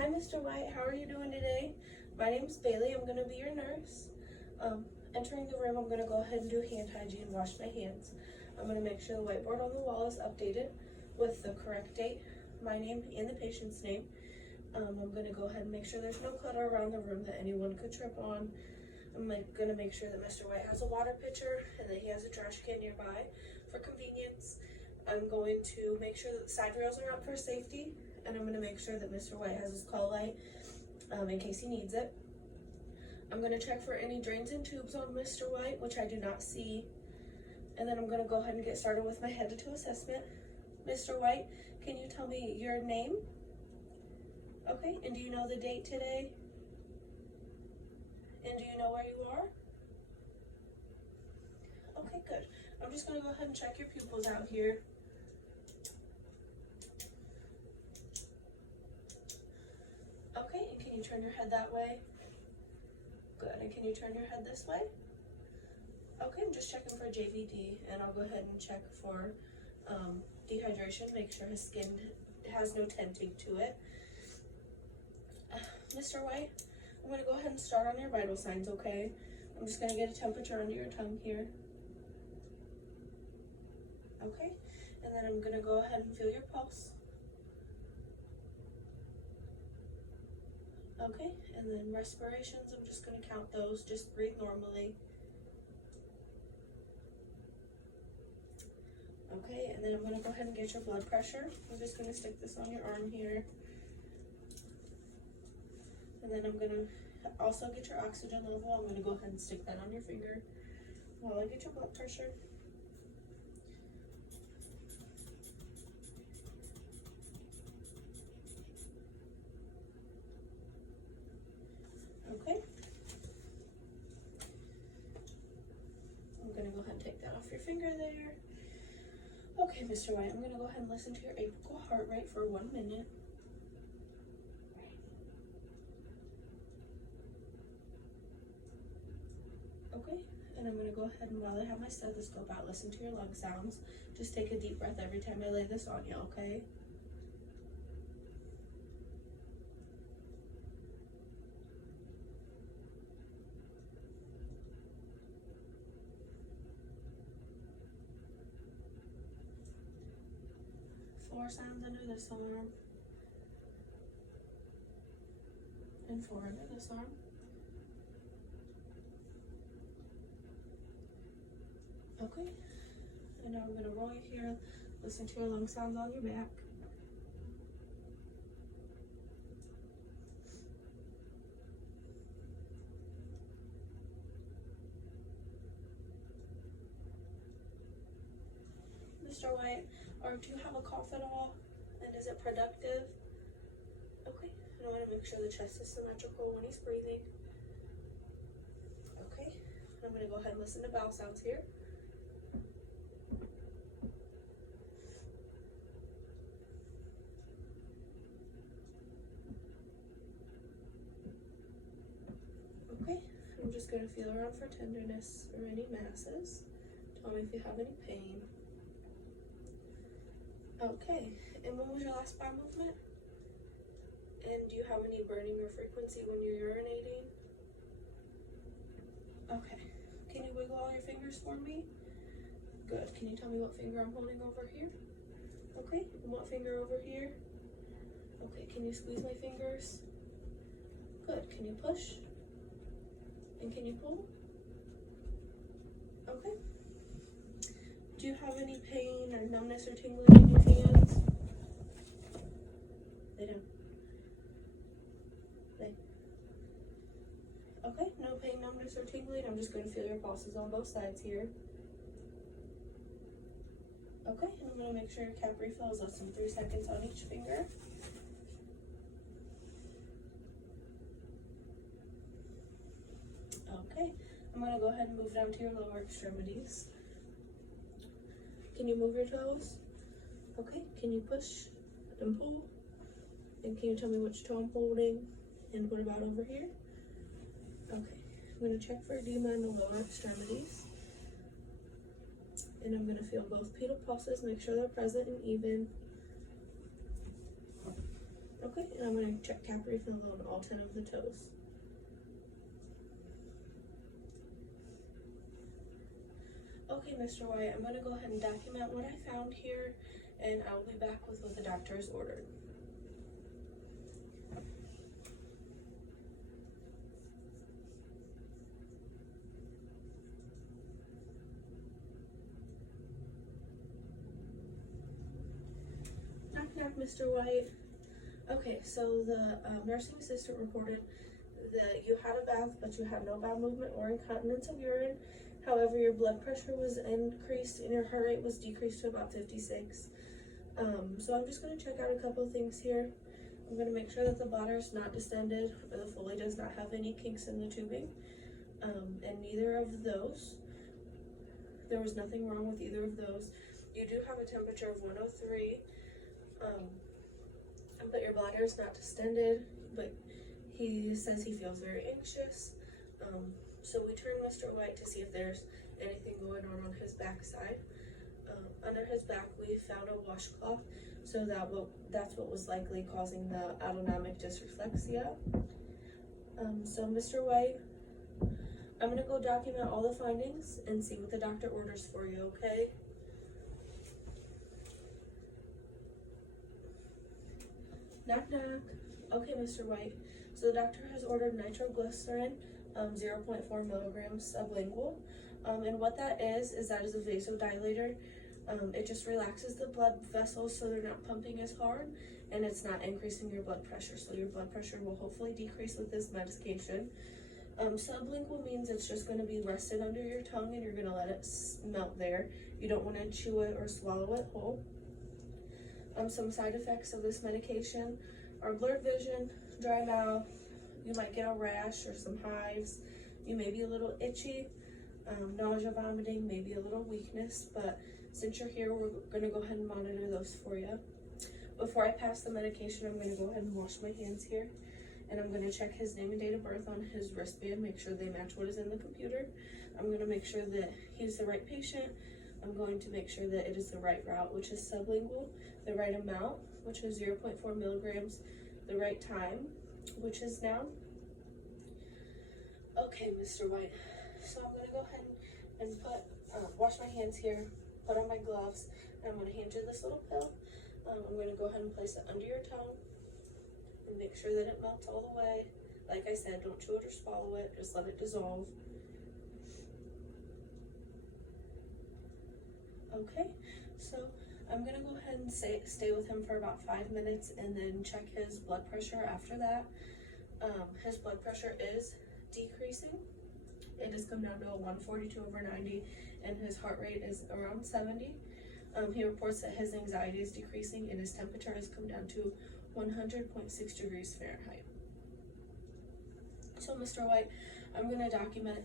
Hi, Mr. White. How are you doing today? My name is Bailey. I'm going to be your nurse. Entering the room, I'm going to go ahead and do hand hygiene, wash my hands. I'm going to make sure the whiteboard on the wall is updated with the correct date, my name, and the patient's name. I'm going to go ahead and make sure there's no clutter around the room that anyone could trip on. I'm going to make sure that Mr. White has a water pitcher and that he has a trash can nearby for convenience. I'm going to make sure that the side rails are up for safety, and I'm going to make sure that Mr. White has his call light in case he needs it. I'm going to check for any drains and tubes on Mr. White, which I do not see. And then I'm going to go ahead and get started with my head-to-toe assessment. Mr. White, can you tell me your name? Okay, and do you know the date today? And do you know where you are? Okay, good. I'm just going to go ahead and check your pupils out here. Okay, and can you turn your head that way? Good, and can you turn your head this way? Okay, I'm just checking for JVD, and I'll go ahead and check for dehydration, make sure his skin has no tinting to it. Mr. White, I'm going to go ahead and start on your vital signs, okay? I'm just going to get a temperature under your tongue here. Okay, and then I'm going to go ahead and feel your pulse. Okay, and then respirations, I'm just going to count those, just breathe normally. Okay, and then I'm going to go ahead and get your blood pressure. I'm just going to stick this on your arm here. And then I'm going to also get your oxygen level. I'm going to go ahead and stick that on your finger while I get your blood pressure. Okay. I'm going to go ahead and take that off your finger there. Okay, Mr. White, I'm going to go ahead and listen to your apical heart rate for 1 minute. Okay, and I'm going to go ahead and while I have my stethoscope out, listen to your lung sounds. Just take a deep breath every time I lay this on you, okay? Four sounds under this arm. And 4 under this arm. Okay, and now I'm going to roll you here, listen to your lung sounds on your back. Mr. White, do you have a cough at all? And is it productive? Okay, and I want to make sure the chest is symmetrical when he's breathing. Okay, and I'm going to go ahead and listen to bowel sounds here. Okay, I'm just going to feel around for tenderness or any masses. Tell me if you have any pain. Okay, and when was your last bowel movement? And do you have any burning or frequency when you're urinating? Okay, can you wiggle all your fingers for me? Good, can you tell me what finger I'm holding over here? Okay, and what finger over here? Okay, can you squeeze my fingers? Good, can you push? And can you pull? Okay. Do you have any pain or numbness or tingling in your hands? Lay down. Lay. Okay, no pain, numbness, or tingling. I'm just going to feel your pulses on both sides here. Okay, and I'm going to make sure your cap refill is less than 3 seconds on each finger. Okay, I'm going to go ahead and move down to your lower extremities. Can you move your toes? Okay, can you push and pull? And can you tell me which toe I'm holding? And what about over here? Okay, I'm going to check for edema in the lower extremities. And I'm going to feel both pedal pulses, make sure they're present and even. Okay, Okay, and I'm going to check tap refill on all 10 of the toes. Okay, Mr. White, I'm going to go ahead and document what I found here, and I'll be back with what the doctor has ordered. Knock, knock, Mr. White. Okay, so the nursing assistant reported that you had a bath, but you had no bowel movement or incontinence of urine. However, your blood pressure was increased and your heart rate was decreased to about 56. So I'm just going to check out a couple of things here. I'm going to make sure that the bladder is not distended or the Foley does not have any kinks in the tubing. And neither of those. There was nothing wrong with either of those. You do have a temperature of 103. But your bladder is not distended, but he says he feels very anxious. So we turned Mr. White to see if there's anything going on his backside. Under his back, we found a washcloth, so that's what was likely causing the autonomic dysreflexia. So Mr. White, I'm gonna go document all the findings and see what the doctor orders for you, okay? Knock, knock. Okay, Mr. White. So the doctor has ordered nitroglycerin, 0.4 milligrams sublingual. And what that is that is a vasodilator. It just relaxes the blood vessels so they're not pumping as hard, and it's not increasing your blood pressure. So your blood pressure will hopefully decrease with this medication. Sublingual means it's just going to be rested under your tongue and you're going to let it melt there. You don't want to chew it or swallow it whole. Some side effects of this medication are blurred vision, dry mouth, you might get a rash or some hives, you may be a little itchy, nausea, vomiting, maybe a little weakness, but since you're here, we're going to go ahead and monitor those for you. Before I pass the medication, I'm going to go ahead and wash my hands here, and I'm going to check his name and date of birth on his wristband, make sure they match what is in the computer. I'm going to make sure that he's the right patient. I'm going to make sure that it is the right route, which is sublingual, the right amount, which is 0.4 milligrams, the right time, which is now. Okay, Mr. White, so I'm going to go ahead and wash my hands here, put on my gloves, and I'm going to hand you this little pill. I'm going to go ahead and place it under your tongue and make sure that it melts all the way. Like I said, don't chew it or swallow it, just let it dissolve. Okay, so I'm gonna go ahead and stay with him for about 5 minutes and then check his blood pressure after that. His blood pressure is decreasing. It has come down to a 142/90 and his heart rate is around 70. He reports that his anxiety is decreasing and his temperature has come down to 100.6 degrees Fahrenheit. So Mr. White, I'm gonna document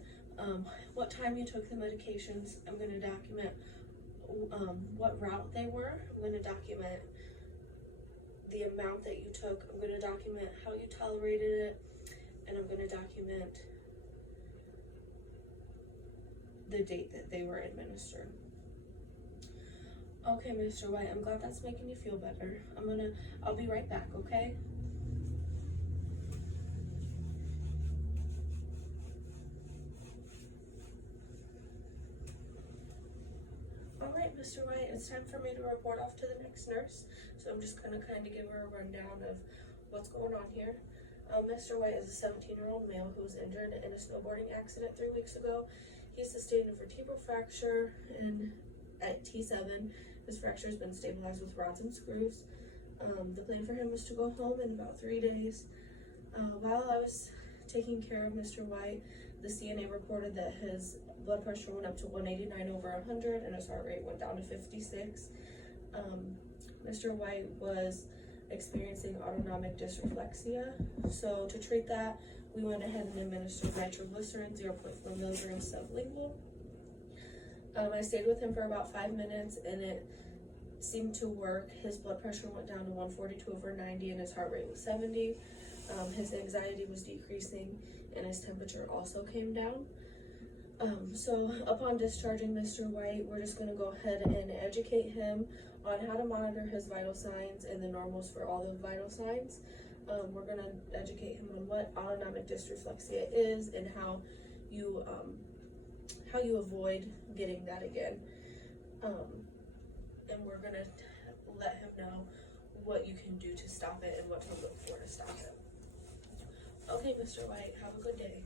what time you took the medications. I'm gonna document what route they were. I'm going to document the amount that you took. I'm going to document how you tolerated it, and I'm going to document the date that they were administered. Okay, Mr. White, I'm glad that's making you feel better. I'll be right back, okay? Alright, Mr. White, it's time for me to report off to the next nurse. So I'm just gonna kind of give her a rundown of what's going on here. Mr. White is a 17-year-old male who was injured in a snowboarding accident 3 weeks ago. He sustained a vertebral fracture at T7. His fracture has been stabilized with rods and screws. The plan for him was to go home in about 3 days. While I was taking care of Mr. White, the CNA reported that his blood pressure went up to 189/100 and his heart rate went down to 56. Mr. White was experiencing autonomic dysreflexia. So to treat that, we went ahead and administered nitroglycerin, 0.4 milligrams sublingual. I stayed with him for about 5 minutes and it seemed to work. His blood pressure went down to 142/90 and his heart rate was 70. His anxiety was decreasing and his temperature also came down. So upon discharging Mr. White, we're just going to go ahead and educate him on how to monitor his vital signs and the normals for all the vital signs. We're gonna educate him on what autonomic dysreflexia is and how you avoid getting that again. And we're gonna let him know what you can do to stop it and what to look for to stop it. Okay, Mr. White, have a good day.